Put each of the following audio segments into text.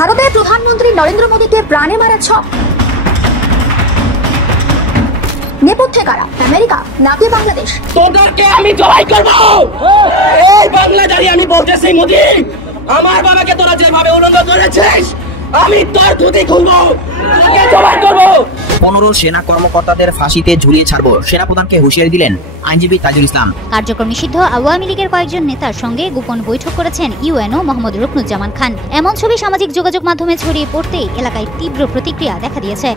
ভারতের প্রধানমন্ত্রী নরেন্দ্র মোদীকে প্রাণে মারা ছক। নেপথ্যে কারা? আমেরিকা নাকি বাংলাদেশ? তোদেরকে আমি জবাই করব। এই বাংলাদেশি আমি বলতেছি মোদী, আমার বাবাকে তোরা যেভাবে উলঙ্গ করেছিস আমি তোর ধুতি খুলবো, তোকে জবাই করব। 15 সেনা কর্মকর্তাদের ফাঁসিতে ঝুলিয়ে ছাড়বো, সেনাপ্রধানকে হুঁশিয়ারি দিলেন আইনজীবী তাজুল ইসলাম। কার্যক্রম নিষিদ্ধ আওয়ামী লীগের কয়েকজন নেতার সঙ্গে গোপন বৈঠক করেছেন ইউএনও মোহাম্মদ রুকনুজ্জামান খান। এমন ছবি সামাজিক যোগাযোগ মাধ্যমে ছড়িয়ে পড়তেই এলাকায় তীব্র প্রতিক্রিয়া দেখা দিয়েছে।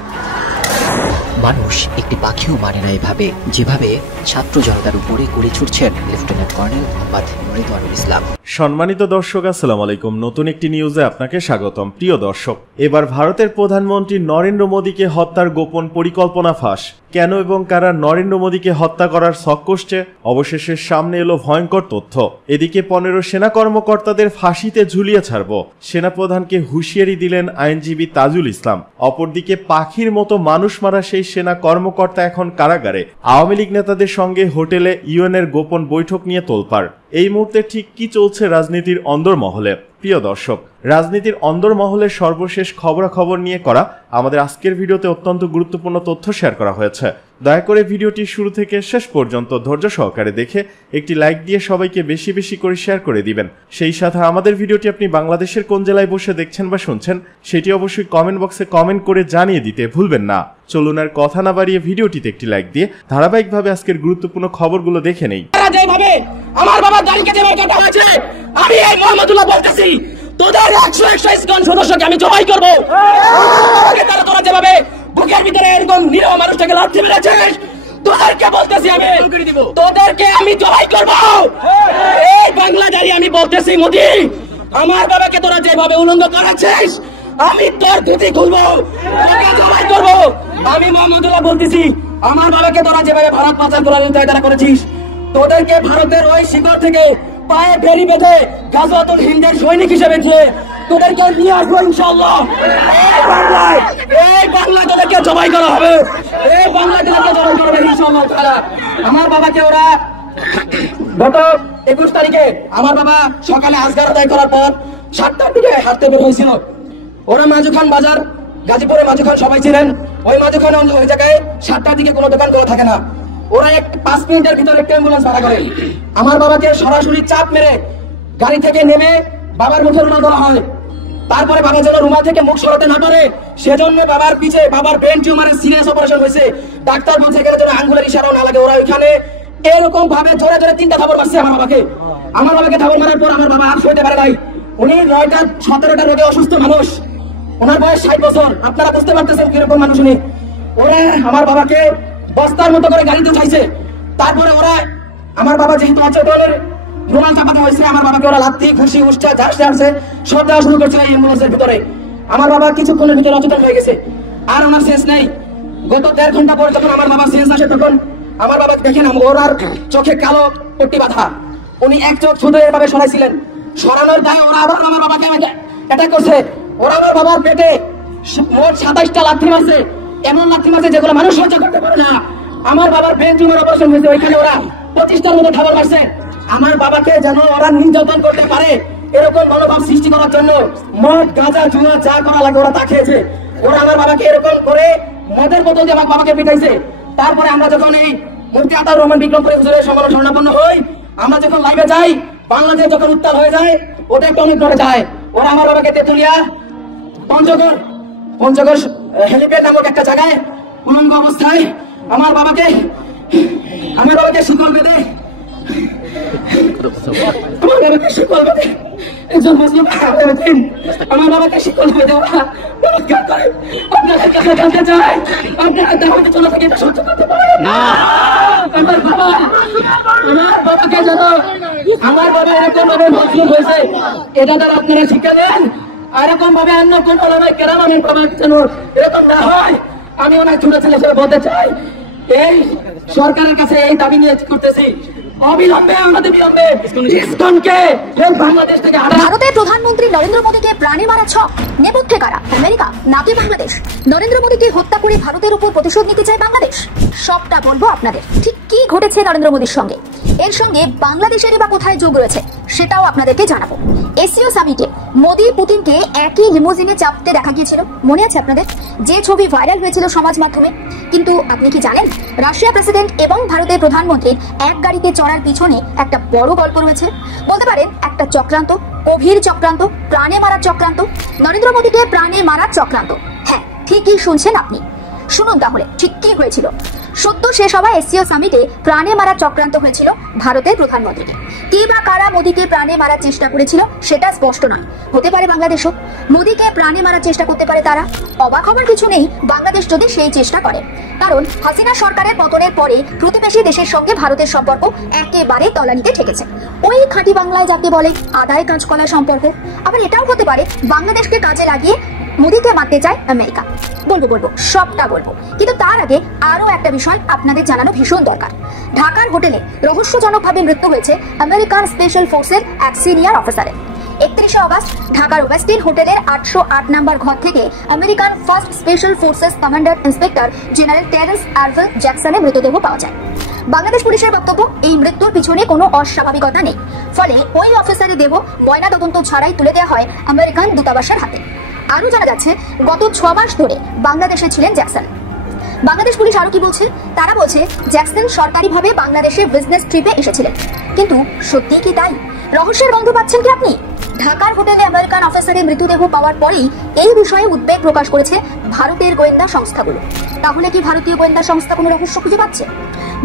মানুষ একটি পাখিও মানে না এভাবে, যেভাবে ছাত্র জনতার উপরে গুলি ছুটছেন লেফটেন্যান্ট কর্নেল মোহাম্মদ রিদওয়ানুল ইসলাম। সম্মানিত দর্শক, আসসালামু আলাইকুম। নতুন একটি নিউজে আপনাকে স্বাগতম। প্রিয় দর্শক, এবার ভারতের প্রধানমন্ত্রী নরেন্দ্র মোদীকে হত্যার গোপন পরিকল্পনা ফাঁস। কেন এবং কারা নরেন্দ্র মোদীকে হত্যা করার ছক কষছে, অবশেষে সামনে এলো ভয়ঙ্কর তথ্য। এদিকে 15 সেনা কর্মকর্তাদের ফাঁসিতে ঝুলিয়ে ছাড়ব, সেনাপ্রধানকে হুঁশিয়ারি দিলেন আইনজীবী তাজুল ইসলাম। অপরদিকে পাখির মতো মানুষ মারা সেই সেনা কর্মকর্তা এখন কারাগারে। আওয়ামী লীগ নেতাদের সঙ্গে হোটেলে ইউএনের গোপন বৈঠক নিয়ে তোলপাড়। এই মুহূর্তে ঠিক কি চলছে রাজনীতির অন্দরমহলে? প্রিয় দর্শক, রাজনীতির অন্দরমহলের সর্বশেষ খবরাখবর নিয়ে করা আমাদের আজকের ভিডিওতে অত্যন্ত গুরুত্বপূর্ণ তথ্য শেয়ার করা হয়েছে। দয়া করে ভিডিওটি শুরু থেকে শেষ পর্যন্ত ধৈর্য সহকারে দেখে একটি লাইক দিয়ে সবাইকে বেশি বেশি করে শেয়ার করে দিবেন। সেই সাথে আমাদের ভিডিওটি আপনি বাংলাদেশের কোন জেলায় বসে দেখছেন বা শুনছেন সেটি অবশ্যই কমেন্ট বক্সে কমেন্ট করে জানিয়ে দিতে ভুলবেন না। চলুন আর কথা না বাড়িয়ে ভিডিওটিতে একটি লাইক দিয়ে ধারাবাহিকভাবে আজকের গুরুত্বপূর্ণ খবরগুলো দেখে নেই। আমার বাবার দাড়িকে যেভাবে কাটা হয়েছে, আমি এই মোহাম্মদুল্লাহ বলতেছি তোদের 100 ইসকন সদস্যকে আমি জবাই করবো। তোরা যেভাবে বুকের ভিতরে এরকম নিরীহ মানুষটাকে লাথি মেরেছিস, তোদেরকে বলতেছি আমি তোদেরকে আমি জবাই করবো। এই বাংলাদেশি আমি বলতেছি মোদী, আমার বাবাকে তোরা যেভাবে উলঙ্গ করেছিস আমি তোর ধুতি খুলবো, তোকে জবাই করবো। আমি মোহাম্মদুল্লাহ বলতেছি, আমার বাবাকে তোরা যেভাবে ভারত পাচার করার চেষ্টা করেছিস, তোদেরকে ভারতের ওই শিকড় থেকে পায়ে বেরি বেঁধে গাজওয়াতুল হিন্দের সৈনিক হিসেবে তোদেরকে নিয়ে আসবো ইনশাআল্লাহ। এই বাংলায় তোদেরকে জবাই করা হবে, এই বাংলায় তোদেরকে জবাই করা হবে ইনশাআল্লাহ তাআলা। আমার বাবাকে ওরা গত 21 তারিখে আমার বাবা সকালে আজকার আদায় করার পর 7টার দিকে হাঁটতে বের হয়েছিল। ওরা মাজুখান বাজার, গাজীপুরে মাজুখান সবাই ছিলেন, ওই মাজুখান ওই জায়গায় 7টার দিকে কোনো দোকান খোলা থাকে না। ওরা 5 মিনিটের ভিতরে একটা অ্যাম্বুলেন্স ভাড়া করে আমার বাবাকে সরাসরি চাপ মেরে গাড়ি থেকে নেমে বাবার মুখে রুমাল দেওয়া হয়। তারপরে বাবা যেন রুমাল থেকে মুখ সরাতে না পারে সেজন্য বাবার পিছে বাবার ব্রেন টিউমারের সিরিয়াস অপারেশন হয়েছে। ডাক্তার বলছে এখানে যেন আঙ্গুলের ইশারাও না লাগে। ওরা ওইখানে এরকম ভাবে জোরে জোরে 3টা থাবর মারছে আমার বাবাকে। আমার বাবাকে থাবর মারার পর আমার বাবা আর সইতে পারে নাই। উনি 9টা 17টা রোগে অসুস্থ মানুষ, ওনার বয়স 60 বছর। আপনারা বুঝতে পারতেছেন কিরকম মানুষ উনি। ওরা আমার বাবাকে বস্তার মতো করে গাড়িতে উঠাইছে। তারপরে ওরা আমার বাবা যেহেতু অচেতনের রুমাল চাপাতে হয়েছে, আমার বাবাকে ওরা লাত্তি খুশি উষ্টা ঝাঁসতে আসছে, সব দেওয়া শুরু করছে এই অ্যাম্বুলেন্সের ভিতরে। আমার বাবা কিছুক্ষণের ভিতরে অচেতন হয়ে গেছে, আর ওনার শেষ নেই। গত 1.5 ঘন্টা পর যখন আমার বাবা শেষ আসে তখন আমার বাবা দেখেন ওর আর চোখে কালো পট্টি বাঁধা। উনি এক চোখ শুধু এভাবে সরাইছিলেন, সরানোর দায়ে ওরা আবার আমার বাবাকে অ্যাটাক করছে। ওরা আমার বাবার পেটে মোট 27টা লাথি মারছে, এমন লাথি মারছে যেগুলো মানুষ সহ্য করতে পারে না। আমার বাবার ব্রেন টিউমার অপারেশন হয়েছে, ওইখানে ওরা 25টার মতো ঠাবর মারছে। আমার বাবাকে যেন ওরা নির্যাতন করতে পারে এরকম মনোভাব সৃষ্টি করার জন্য মদ গাঁজা জুয়া যা করা লাগে ওরা তা খেয়েছে। ওরা আমার বাবাকে এরকম করে মদের বোতল দিয়ে আমার বাবাকে পিটাইছে। তারপরে আমরা যখন এই মুফতি আতাউর রহমান বিক্রমপুরী হুজুরের শরণাপন্ন হই, আমরা যখন লাইভে যাই, বাংলাদেশ যখন উত্তাল হয়ে যায়, ওটা একটু অনেক ধরে যায়। ওরা আমার বাবাকে তেতুলিয়া পঞ্চগড় হেলিপ্যাড নামক একটা জায়গায় উলঙ্গ অবস্থায় আমার বাবাকে শিকল বেঁধে একজন মুসলিম আমার বাবাকে শিকল বেঁধে ওরা বলাৎকার করে। আপনাদের কাছে জানতে চাই, আপনারা দাওয়াতে চলে থেকে এটা সহ্য করতে পারেন না? আমার বাবাকে যেন আমার বাবা এরকম ভাবে মুসলিম হয়েছে এটা দ্বারা আপনারা শিক্ষা দেন। এরকম ভাবে অন্য কোন কেরাম আমি বাবা যেন এরকম না হয়। আমি ওনার ছোট ছেলে হিসেবে বলতে চাই, এই সরকারের কাছে এই দাবি নিয়ে করতেছি, অবিলম্বে আমাদের বিলম্বে ইসকনকে বাংলাদেশ থেকে। ভারতের প্রধানমন্ত্রী নরেন্দ্র মোদীকে প্রাণে মারা ছক। নেপথ্যে কারা? আমেরিকা নাকি বাংলাদেশ? নরেন্দ্র মোদীকে হত্যা করে ভারতের উপর প্রতিশোধ নিতে চায় বাংলাদেশ। সবটা বলবো আপনাদের, ঠিক কি ঘটেছে নরেন্দ্র মোদীর সঙ্গে। এর সঙ্গে বাংলাদেশেরই বা কোথায় যোগ রয়েছে সেটাও আপনাদেরকে জানাবো। এসসিও সামিটে মোদি পুতিনকে একই লিমোজিনে চাপতে দেখা গিয়েছিল, মনে আছে আপনাদের? যে ছবি ভাইরাল হয়েছিল সমাজ মাধ্যমে। কিন্তু আপনি কি জানেন রাশিয়া প্রেসিডেন্ট এবং ভারতের প্রধানমন্ত্রীর এক গাড়িতে চড়ার পিছনে একটা বড় গল্প রয়েছে, বলতে পারেন একটা চক্রান্ত, গভীর চক্রান্ত, প্রাণে মারার চক্রান্ত। নরেন্দ্র মোদীকে প্রাণে মারার চক্রান্ত। হ্যাঁ, ঠিকই শুনছেন আপনি। শুনুন তাহলে ঠিক কি হয়েছিল। সদ্য শেষ হওয়া এসসিও সামিটে প্রাণে মারার চক্রান্ত হয়েছিল ভারতের প্রধানমন্ত্রীকে। কি বা কারা মোদীকে প্রাণে মারার চেষ্টা করেছিল সেটা স্পষ্ট নয়, হতে পারে বাংলাদেশও মোদীকে প্রাণে মারার চেষ্টা করতে পারে তারা। অবাক হবার কিছু নেই বাংলাদেশ যদি সেই চেষ্টা করে, কারণ হাসিনা সরকারের পতনের পরে প্রতিবেশী দেশের সঙ্গে ভারতের সম্পর্ক একেবারে তলানিতে ঠেকেছে। ওই খাঁটি বাংলায় যাকে বলে আদায় কাঁচকলা সম্পর্ক। আবার এটাও হতে পারে বাংলাদেশকে কাজে লাগিয়ে মোদীকে মারতে চায় আমেরিকা। বলবো সবটা বলবো, কিন্তু তার আগে আরো একটা বিষয় আপনাদের জানানো ভীষণ দরকার। ঢাকার হোটেলে রহস্যজনকভাবে মৃত্যু হয়েছে আমেরিকান স্পেশাল ফোর্সের এক সিনিয়র অফিসারের। 31শে অগস্ট ঢাকার ওয়েস্টিন হোটেলের 808 নম্বর ঘর থেকে American first special forces commander inspector general Terrence Arvel জ্যাকসনের মৃতদেহ পাওয়া যায়। বাংলাদেশ পুলিশের বক্তব্য, এই মৃত্যুর পিছনে কোনো অস্বাভাবিকতা নেই, ফলে ওই অফিসারের দেহ ময়নাতদন্ত ছাড়াই তুলে দেওয়া হয় আমেরিকান দূতাবাসের হাতে। আরো জানা যাচ্ছে গত 6 মাস ধরে বাংলাদেশে ছিলেন জ্যাকসন। বাংলাদেশ পুলিশ আরো কি বলছে, তারা বলছে জ্যাকসন সরকারিভাবে বাংলাদেশে বিজনেস ট্রিপে এসেছিলেন। কিন্তু সত্যি কি তাই? রহস্যের গন্ধ পাচ্ছেন কি আপনি? ঢাকার হোটেলে আমেরিকান অফিসারের মৃতদেহ পাওয়ার পরেই এই বিষয়ে উদ্বেগ প্রকাশ করেছে ভারতের গোয়েন্দা সংস্থাগুলো। তাহলে কি ভারতীয় গোয়েন্দা সংস্থা কোনো রহস্য খুঁজে পাচ্ছে?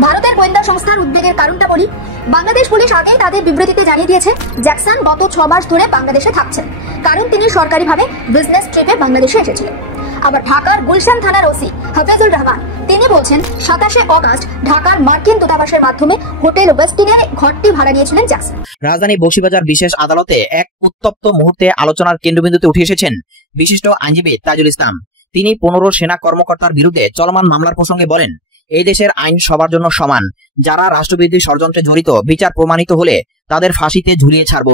ভারতের গোয়েন্দা সংস্থার উদ্বেগের কারণটা বলি। বাংলাদেশ পুলিশ আগেই তাদের বিবৃতিতে জানিয়ে দিয়েছে জ্যাকসন গত 6 মাস ধরে বাংলাদেশে থাকছেন, কারণ তিনি সরকারিভাবে বিজনেস ট্রিপে বাংলাদেশে এসেছিলেন। আবার ঢাকার গুলশান থানার ওসি হাফিজুর রহমান তিনি বলছেন 27শে অগস্ট ঢাকার মার্কিন দূতাবাসের মাধ্যমে হোটেল ওয়েস্টিনের ঘরটি ভাড়া নিয়েছিলেন জ্যাকসন। রাজধানী বকশীবাজার বিশেষ আদালতে এক উত্তপ্ত মুহূর্তে আলোচনার কেন্দ্রবিন্দুতে উঠে এসেছেন বিশিষ্ট আইনজীবী তাজুল ইসলাম। তিনি 15 সেনা কর্মকর্তার বিরুদ্ধে চলমান মামলার প্রসঙ্গে বলেন, এই দেশের আইন সবার জন্য সমান। যারা রাষ্ট্রবিরোধী ষড়যন্ত্রে জড়িত বিচার প্রমাণিত হলে তাদের ফাঁসিতে ঝুলিয়ে ছাড়ব।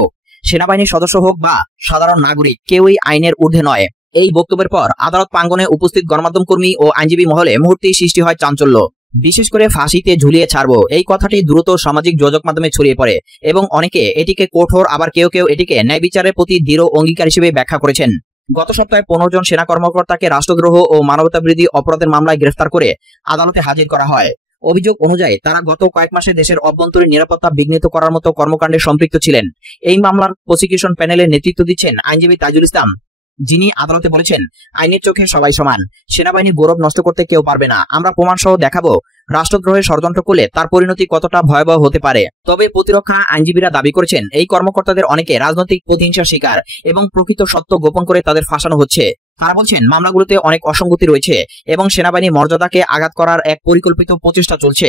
সেনাবাহিনীর সদস্য হোক বা সাধারণ নাগরিক, কেউই আইনের ঊর্ধ্বে নয়। এই বক্তব্যের পর আদালত প্রাঙ্গণে উপস্থিত গণমাধ্যম কর্মী ও আইনজীবী মহলে মুহূর্তেই সৃষ্টি হয় চাঞ্চল্য। বিশেষ করে ফাঁসিতে ঝুলিয়ে ছাড়ব এই কথাটি দ্রুত সামাজিক যোগাযোগ মাধ্যমে ছড়িয়ে পড়ে এবং অনেকে এটিকে কঠোর, আবার কেউ কেউ এটিকে ন্যায় বিচারের প্রতি দৃঢ় অঙ্গীকার হিসেবে ব্যাখ্যা করেছেন। গত সপ্তাহে 15 জন সেনা কর্মকর্তাকে রাষ্ট্রদ্রোহ ও মানবতাবিরোধী অপরাধের মামলায় গ্রেফতার করে আদালতে হাজির করা হয়। অভিযোগ অনুযায়ী তারা গত কয়েক মাসে দেশের অভ্যন্তরীণ নিরাপত্তা বিঘ্নিত করার মতো কর্মকাণ্ডে সম্পৃক্ত ছিলেন। এই মামলার প্রসিকিউশন প্যানেলের নেতৃত্ব দিচ্ছেন আইনজীবী তাজুল ইসলাম, যিনি আদালতে বলেছেন, আইনের চোখে সবাই সমান। সেনাবাহিনীর গৌরব নষ্ট করতে কেউ পারবে না। আমরা প্রমাণ সহ দেখাবো রাষ্ট্রদ্রোহের ষড়যন্ত্র করলে তার পরিণতি কতটা ভয়াবহ হতে পারে। তবে প্রতিরক্ষা আইনজীবীরা দাবি করেছেন, এই কর্মকর্তাদের অনেকে রাজনৈতিক প্রতিহিংসার শিকার এবং প্রকৃত সত্য গোপন করে তাদের ফাঁসানো হচ্ছে। তারা বলছেন, মামলাগুলোতে অনেক অসঙ্গতি রয়েছে এবং সেনাবাহিনীর মর্যাদাকে আঘাত করার এক পরিকল্পিত প্রচেষ্টা চলছে।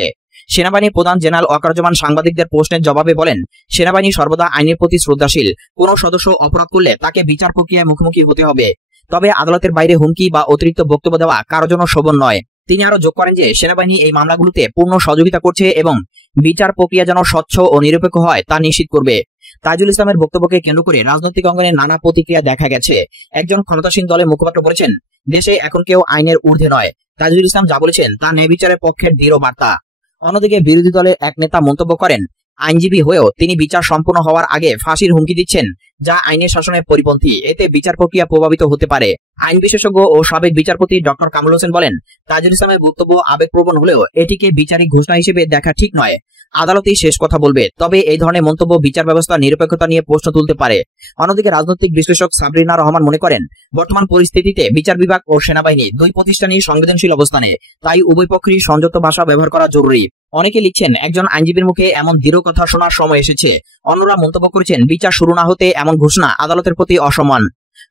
সেনাবাহিনী প্রধান জেনারেল ওয়াকারুজ্জামান সাংবাদিকদের প্রশ্নের জবাবে বলেন, সেনাবাহিনী সর্বদা আইনের প্রতি শ্রদ্ধাশীল। কোনো সদস্য অপরাধ করলে তাকে বিচার প্রক্রিয়ায় মুখোমুখি হতে হবে, তবে আদালতের বাইরে হুমকি বা অতিরিক্ত বক্তব্য দেওয়া কারোর জন্য শোভন নয়। তিনি আরো যোগ করেন যে সেনাবাহিনী এই মামলাগুলোতে পূর্ণ সহযোগিতা করছে এবং বিচার প্রক্রিয়া যেন স্বচ্ছ ও নিরপেক্ষ হয় তা নিশ্চিত করবে। তাজুল ইসলামের বক্তব্যকে কেন্দ্র করে রাজনৈতিক অঙ্গনে নানা প্রতিক্রিয়া দেখা গেছে। একজন ক্ষমতাসীন দলের মুখপাত্র বলেছেন, দেশে এখন কেউ আইনের ঊর্ধ্বে নয়। তাজুল ইসলাম যা বলেছেন তা ন্যায় বিচারের পক্ষের দৃঢ় বার্তা। অন্যদিকে বিরোধী দলের এক নেতা মন্তব্য করেন, আইনজীবী হয়েও তিনি বিচার সম্পূর্ণ হওয়ার আগে ফাঁসির হুমকি দিচ্ছেন, যা আইনের শাসনের পরিপন্থী। এতে বিচার প্রক্রিয়া প্রভাবিত হতে পারে। আইন বিশেষজ্ঞ ও সাবেক বিচারপতি ডক্টর কামরুল হোসেন বলেন, তাজুল ইসলামের বক্তব্য আবেগপ্রবণ হলেও এটিকে বিচারিক ঘোষণা হিসেবে দেখা ঠিক নয়। আদালতই শেষ কথা বলবে, তবে এই ধরনের মন্তব্য বিচার ব্যবস্থার নিরপেক্ষতা নিয়ে প্রশ্ন তুলতে পারে। অন্যদিকে রাজনৈতিক বিশ্লেষক সাবরিনা রহমান মনে করেন, বর্তমান পরিস্থিতিতে বিচার বিভাগ ও সেনাবাহিনী দুই প্রতিষ্ঠানই সংবেদনশীল অবস্থানে, তাই উভয় পক্ষেরই সংযত ভাষা ব্যবহার করা জরুরি। অনেকে লিখছেন, একজন আইনজীবীর মুখে এমন দৃঢ় কথা শোনার সময় এসেছে। অন্যরা মন্তব্য করেছেন, বিচার শুরু না হতে এমন ঘোষণা আদালতের প্রতি অসম্মান।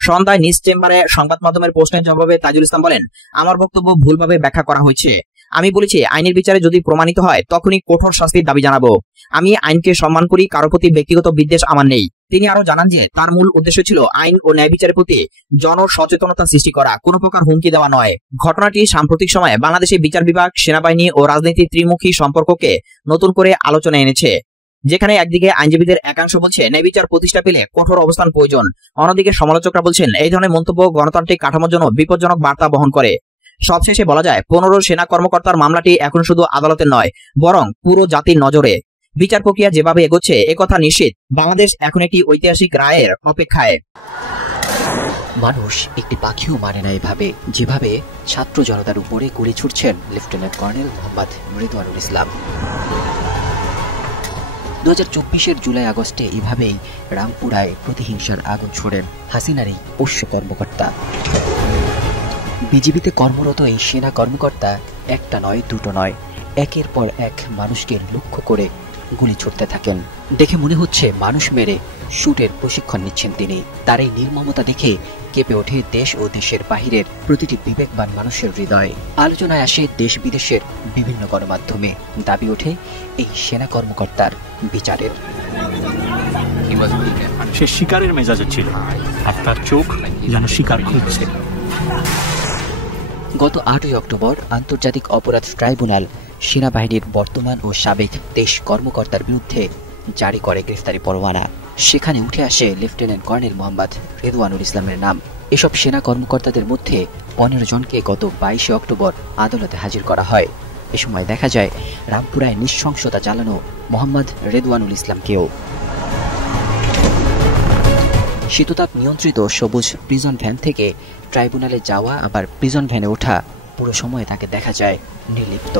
সন্ধ্যায় নিজ চেম্বারে সংবাদ মাধ্যমের প্রশ্নের জবাবে তাজুল ইসলাম বলেন, আমার বক্তব্য ভুলভাবে ব্যাখ্যা করা হয়েছে। আমি বলেছি, আইনের বিচারে যদি প্রমাণিত হয় তখনই কঠোর শাস্তির দাবি জানাবো। আমি আইনকে সম্মান করি, কারো প্রতি ব্যক্তিগত বিদ্বেষ আমার নেই। তিনি আরো জানান যে তার মূল উদ্দেশ্য ছিল আইন ও ন্যায় বিচারের প্রতি জনসচেতনতা সৃষ্টি করা, কোনো প্রকার হুমকি দেওয়া নয়। ঘটনাটি সাম্প্রতিক সময়ে বাংলাদেশের বিচার বিভাগ, সেনাবাহিনী ও রাজনীতির ত্রিমুখী সম্পর্ককে নতুন করে আলোচনায় এনেছে, যেখানে একদিকে আইনজীবীদের একাংশ বলছে ন্যায় বিচার প্রতিষ্ঠা পেলে কঠোর অবস্থান প্রয়োজন, অন্যদিকে সমালোচকরা বলছেন এই ধরনের মন্তব্য গণতান্ত্রিক কাঠামোর জন্য বিপজ্জনক বার্তা বহন করে। সবশেষে বলা যায়, 15 সেনা কর্মকর্তার মামলাটি এখন শুধু আদালতের নয়, বরং পুরো জাতির নজরে। বিচার প্রক্রিয়া যেভাবে এগোচ্ছে একথা নিশ্চিত, বাংলাদেশ এখন একটি ঐতিহাসিক রায়ের অপেক্ষায়। মানুষ একটি পাখিও মানে না এভাবে, যেভাবে ছাত্র জনতার উপরে গুলি ছুটছেন লেফটেন্যান্ট কর্নেল মোহাম্মদ রেদওয়ানুল ইসলাম। 2024-এর জুলাই আগস্টে এভাবেই রামপুরায় প্রতিহিংসার আগুন ছোড়েন হাসিনার এই পোষ্য কর্মকর্তা। বিজিবিতে কর্মরত এই সেনা কর্মকর্তা একটা নয়, দুটো নয়, একের পর এক মানুষকে লক্ষ্য করে গুলি ছুটতে থাকেন। দেখে মনে হচ্ছে মানুষ মেরে শুটের প্রশিক্ষণ নিচ্ছেন তিনি। তার এই নির্মমতা দেখে কেঁপে ওঠে দেশ ও দেশের বাহিরের প্রতিটি বিবেকবান মানুষের হৃদয়। আলোচনায় আসে দেশ বিদেশের বিভিন্ন গণমাধ্যমে, দাবি ওঠে এই সেনা কর্মকর্তার বিচারের। সে শিকারের মেজাজে ছিল, আর তার চোখ যেন শিকার খুঁজছে। গত 8ই অক্টোবর আন্তর্জাতিক অপরাধ ট্রাইব্যুনাল সেনাবাহিনীর বর্তমান ও সাবেক 23 কর্মকর্তার বিরুদ্ধে জারি করে গ্রেফতারি পরোয়ানা। সেখানে উঠে আসে লেফটেন্যান্ট কর্নেল মোহাম্মদ রেদওয়ানুল ইসলামের নাম। এসব সেনা কর্মকর্তাদের মধ্যে 15 জনকে গত 22 অক্টোবর আদালতে হাজির করা হয়। এ সময় দেখা যায় রামপুরায় নৃশংসতা চালানো মোহাম্মদ রেদওয়ানুল ইসলামকেও। শীততাপ নিয়ন্ত্রিত সবুজ প্রিজন ভ্যান থেকে ট্রাইব্যুনালে যাওয়া আবার প্রিজন ভ্যানে ওঠা, পুরো সময় তাকে দেখা যায় নির্লিপ্ত।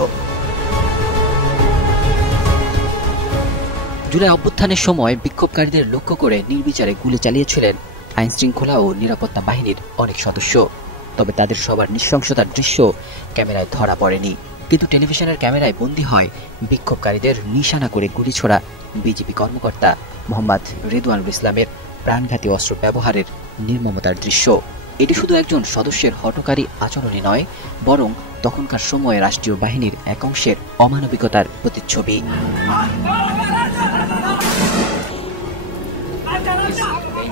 জুলাই অভ্যুত্থানের সময় বিক্ষোভকারীদের লক্ষ্য করে নির্বিচারে গুলি চালিয়েছিলেন আইন শৃঙ্খলা ও নিরাপত্তা বাহিনীর অনেক সদস্য। তবে তাদের সবার নৃশংসতার দৃশ্য ক্যামেরায় ধরা পড়েনি, কিন্তু টেলিভিশনের ক্যামেরায় বন্দী হয় বিক্ষোভকারীদের নিশানা করে গুলি ছোড়া বিজেপি কর্মকর্তা মোহাম্মদ রেদওয়ানুল ইসলামের প্রাণঘাতী অস্ত্র ব্যবহারের নির্মমতার দৃশ্য। এটি শুধু একজন সদস্যের হঠকারী আচরণই নয়, বরং তখনকার সময়ে রাষ্ট্রীয় বাহিনীর এক অংশের অমানবিকতার প্রতিচ্ছবি।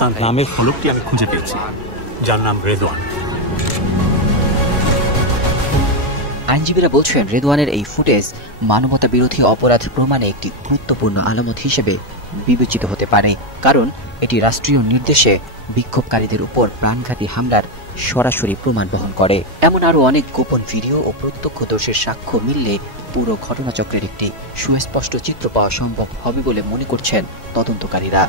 তার নামের ফলকটি আমি খুঁজে পেয়েছি, যার নাম রেদওয়ান। আইনজীবীরা বলছেন রেদওয়ানের এই ফুটেজ মানবতা বিরোধী অপরাধ প্রমাণে একটি গুরুত্বপূর্ণ আলামত হিসেবে বিবেচিত হতে পারে, কারণ এটি রাষ্ট্রীয় নির্দেশে বিক্ষোভকারীদের উপর প্রাণঘাতী হামলার সরাসরি প্রমাণ বহন করে। এমন আরও অনেক গোপন ভিডিও ও প্রত্যক্ষদর্শীর সাক্ষ্য মিললে পুরো ঘটনাচক্রের একটি সুস্পষ্ট চিত্র পাওয়া সম্ভব হবে বলে মনে করছেন তদন্তকারীরা।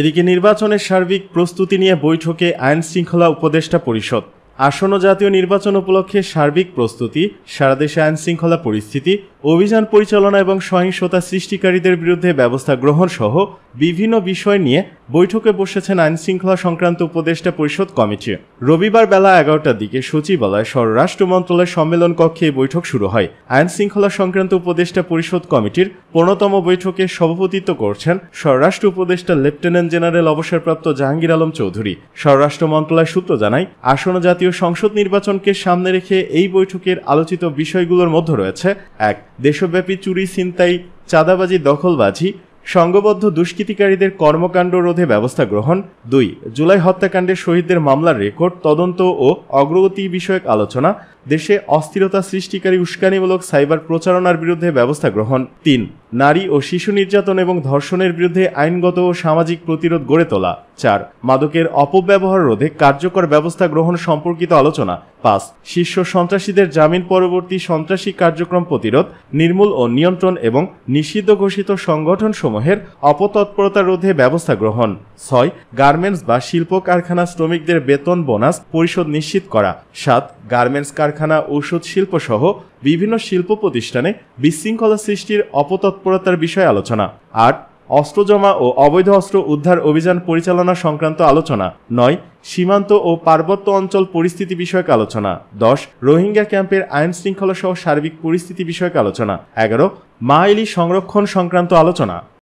এদিকে নির্বাচনের সার্বিক প্রস্তুতি নিয়ে বৈঠকে আইন শৃঙ্খলা উপদেষ্টা পরিষদ। আসন্ন জাতীয় নির্বাচন উপলক্ষে সার্বিক প্রস্তুতি, সারা দেশে আইন শৃঙ্খলা পরিস্থিতি, অভিযান পরিচালনা এবং সহিংসতা সৃষ্টিকারীদের বিরুদ্ধে ব্যবস্থা গ্রহণ সহ বিভিন্ন বিষয় নিয়ে বৈঠকে বসেছেন আইন শৃঙ্খলা সংক্রান্ত উপদেষ্টা পরিষদ কমিটি। রবিবার বেলা 11টার দিকে সচিবালয় স্বরাষ্ট্র মন্ত্রণালয়ের সম্মেলন কক্ষে এই বৈঠক শুরু হয়। আইন শৃঙ্খলা সংক্রান্ত উপদেষ্টা পরিষদ কমিটির 15তম বৈঠকে সভাপতিত্ব করছেন স্বরাষ্ট্র উপদেষ্টা লেফটেন্যান্ট জেনারেল অবসরপ্রাপ্ত জাহাঙ্গীর আলম চৌধুরী। স্বরাষ্ট্র মন্ত্রণালয় সূত্র জানায়, আসন্ন জাতীয় সংসদ নির্বাচনকে সামনে রেখে এই বৈঠকের আলোচিত বিষয়গুলোর মধ্যে রয়েছে: 1. দেশব্যাপী চুরি, ছিনতাই, চাঁদাবাজি, দখলবাজি, সংঘবদ্ধ দুষ্কৃতিকারীদের কর্মকাণ্ড রোধে ব্যবস্থা গ্রহণ। 2. জুলাই হত্যাকাণ্ডের শহীদদের মামলার রেকর্ড, তদন্ত ও অগ্রগতি বিষয়ক আলোচনা। দেশে অস্থিরতা সৃষ্টিকারী উস্কানিমূলক সাইবার প্রচারণার বিরুদ্ধে ব্যবস্থা গ্রহণ। 3. নারী ও শিশু নির্যাতন এবং ধর্ষণের বিরুদ্ধে আইনগত ও সামাজিক প্রতিরোধ গড়ে তোলা। 4. মাদকের অপব্যবহার রোধে কার্যকর ব্যবস্থা গ্রহণ সম্পর্কিত আলোচনা। 5. শীর্ষ সন্ত্রাসীদের জামিন পরবর্তী সন্ত্রাসী কার্যক্রম প্রতিরোধ, নির্মূল ও নিয়ন্ত্রণ এবং নিষিদ্ধ ঘোষিত সংগঠনসমূহের অপতৎপরতা রোধে ব্যবস্থা গ্রহণ। 6. গার্মেন্টস বা শিল্প কারখানা শ্রমিকদের বেতন বোনাস পরিশোধ নিশ্চিত করা। 7. গার্মেন্টস কারখানা, ঔষধ শিল্প সহ বিভিন্ন শিল্প প্রতিষ্ঠানে বিশৃঙ্খলা সৃষ্টির অপতৎপরতার বিষয়ে আলোচনা। 8. অস্ত্র জমা ও অবৈধ অস্ত্র উদ্ধার অভিযান পরিচালনা সংক্রান্ত আলোচনা। 9. সীমান্ত ও পার্বত্য অঞ্চল পরিস্থিতি বিষয়ক আলোচনা। 10. রোহিঙ্গা ক্যাম্পের আইন শৃঙ্খলা সহ সার্বিক পরিস্থিতি বিষয়ক আলোচনা। 11. মা ইলি সংরক্ষণ সংক্রান্ত আলোচনা।